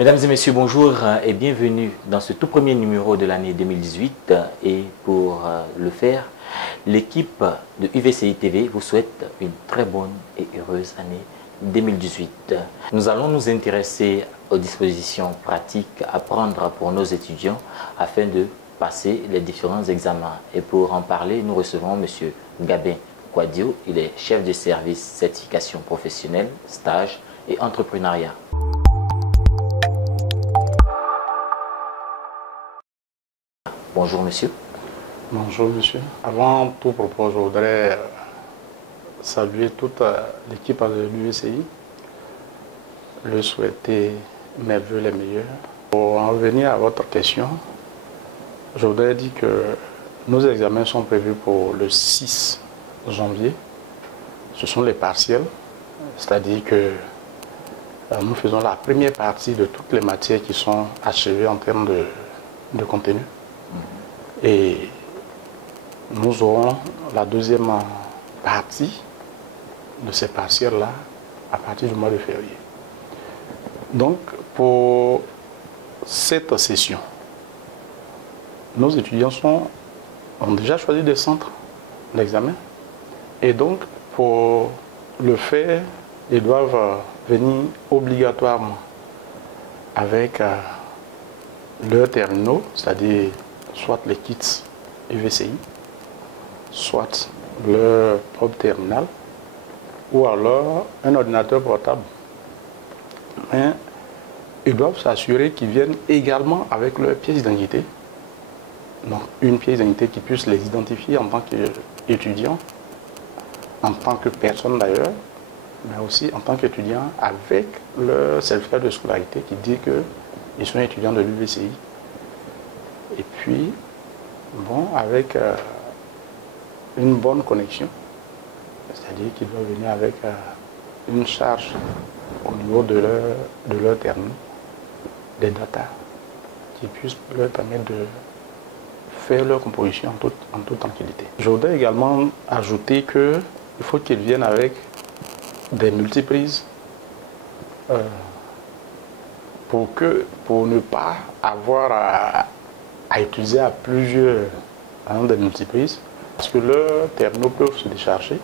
Mesdames et messieurs, bonjour et bienvenue dans ce tout premier numéro de l'année 2018. Et pour le faire, l'équipe de UVCI TV vous souhaite une très bonne et heureuse année 2018. Nous allons nous intéresser aux dispositions pratiques à prendre pour nos étudiants afin de passer les différents examens. Et pour en parler, nous recevons M. Gabin Kouadio. Il est chef de service certification professionnelle, stage et entrepreneuriat. Bonjour monsieur. Bonjour monsieur. Avant tout propos, je voudrais saluer toute l'équipe de l'UVCI, leur souhaiter mes vœux les meilleurs. Pour en revenir à votre question, je voudrais dire que nos examens sont prévus pour le 6 janvier. Ce sont les partiels, c'est-à-dire que nous faisons la première partie de toutes les matières qui sont achevées en termes de contenu. Et nous aurons la deuxième partie de ces partiels-là à partir du mois de février. Donc, pour cette session, nos étudiants ont déjà choisi des centres d'examen. Et donc, pour le faire, ils doivent venir obligatoirement avec leurs terminaux, c'est-à-dire soit les kits UVCI, soit leur propre terminal, ou alors un ordinateur portable. Mais ils doivent s'assurer qu'ils viennent également avec leur pièce d'identité. Donc une pièce d'identité qui puisse les identifier en tant qu'étudiants, en tant que personne d'ailleurs, mais aussi en tant qu'étudiants avec leur certificat de scolarité qui dit qu'ils sont étudiants de l'UVCI. Et puis, bon, avec une bonne connexion, c'est-à-dire qu'ils doivent venir avec une charge au niveau de leur terminal, des data, qui puissent leur permettre de faire leur composition en toute tranquillité. Je voudrais également ajouter qu'il faut qu'ils viennent avec des multiprises pour ne pas avoir à utiliser à plusieurs des multiprises, parce que leurs terminaux peuvent se décharger,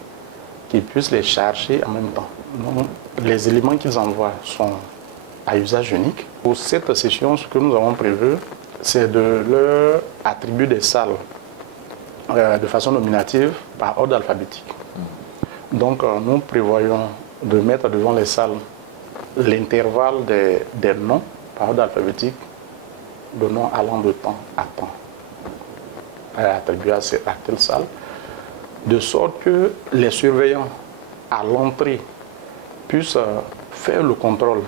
qu'ils puissent les charger en même temps. Donc, les éléments qu'ils envoient sont à usage unique. Pour cette session, ce que nous avons prévu, c'est de leur attribuer des salles de façon nominative par ordre alphabétique. Donc, nous prévoyons de mettre devant les salles l'intervalle des noms par ordre alphabétique, de nom allant de temps à temps, attribué à telle salle, de sorte que les surveillants à l'entrée puissent faire le contrôle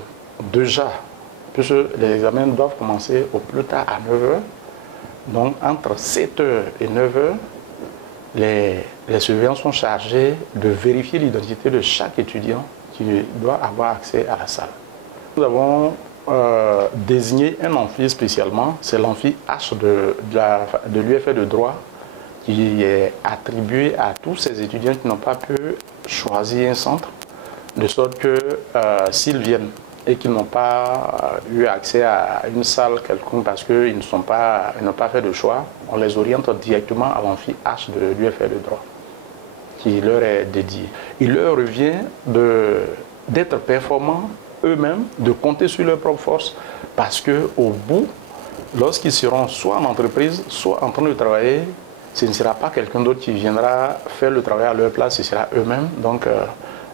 déjà, puisque les examens doivent commencer au plus tard à 9 h. Donc entre 7 h et 9 h, les surveillants sont chargés de vérifier l'identité de chaque étudiant qui doit avoir accès à la salle. Nous avons désigner un amphi spécialement, c'est l'amphi H de l'UFR de droit qui est attribué à tous ces étudiants qui n'ont pas pu choisir un centre, de sorte que s'ils viennent et qu'ils n'ont pas eu accès à une salle quelconque parce qu'ils n'ont pas fait de choix, on les oriente directement à l'amphi H de l'UFR de droit qui leur est dédié. Il leur revient d'être performants eux-mêmes, de compter sur leur propre force, parce qu'au bout, lorsqu'ils seront soit en entreprise, soit en train de travailler, ce ne sera pas quelqu'un d'autre qui viendra faire le travail à leur place, ce sera eux-mêmes. Donc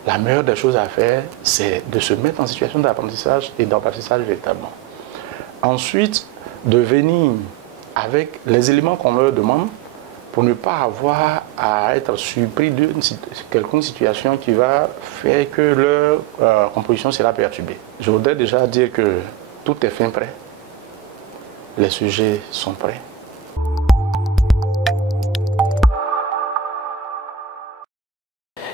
la meilleure des choses à faire, c'est de se mettre en situation d'apprentissage et d'apprentissage véritablement. Ensuite, de venir avec les éléments qu'on leur demande pour ne pas avoir à être surpris d'une quelconque situation qui va faire que leur composition sera perturbée. Je voudrais déjà dire que tout est fin prêt. Les sujets sont prêts.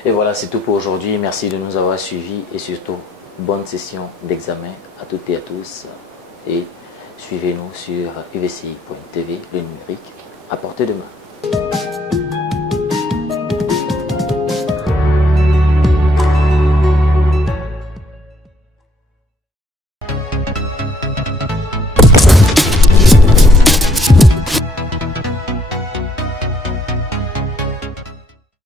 Et voilà, c'est tout pour aujourd'hui. Merci de nous avoir suivis et surtout, bonne session d'examen à toutes et à tous. Et suivez-nous sur uvci.tv, le numérique à portée de main.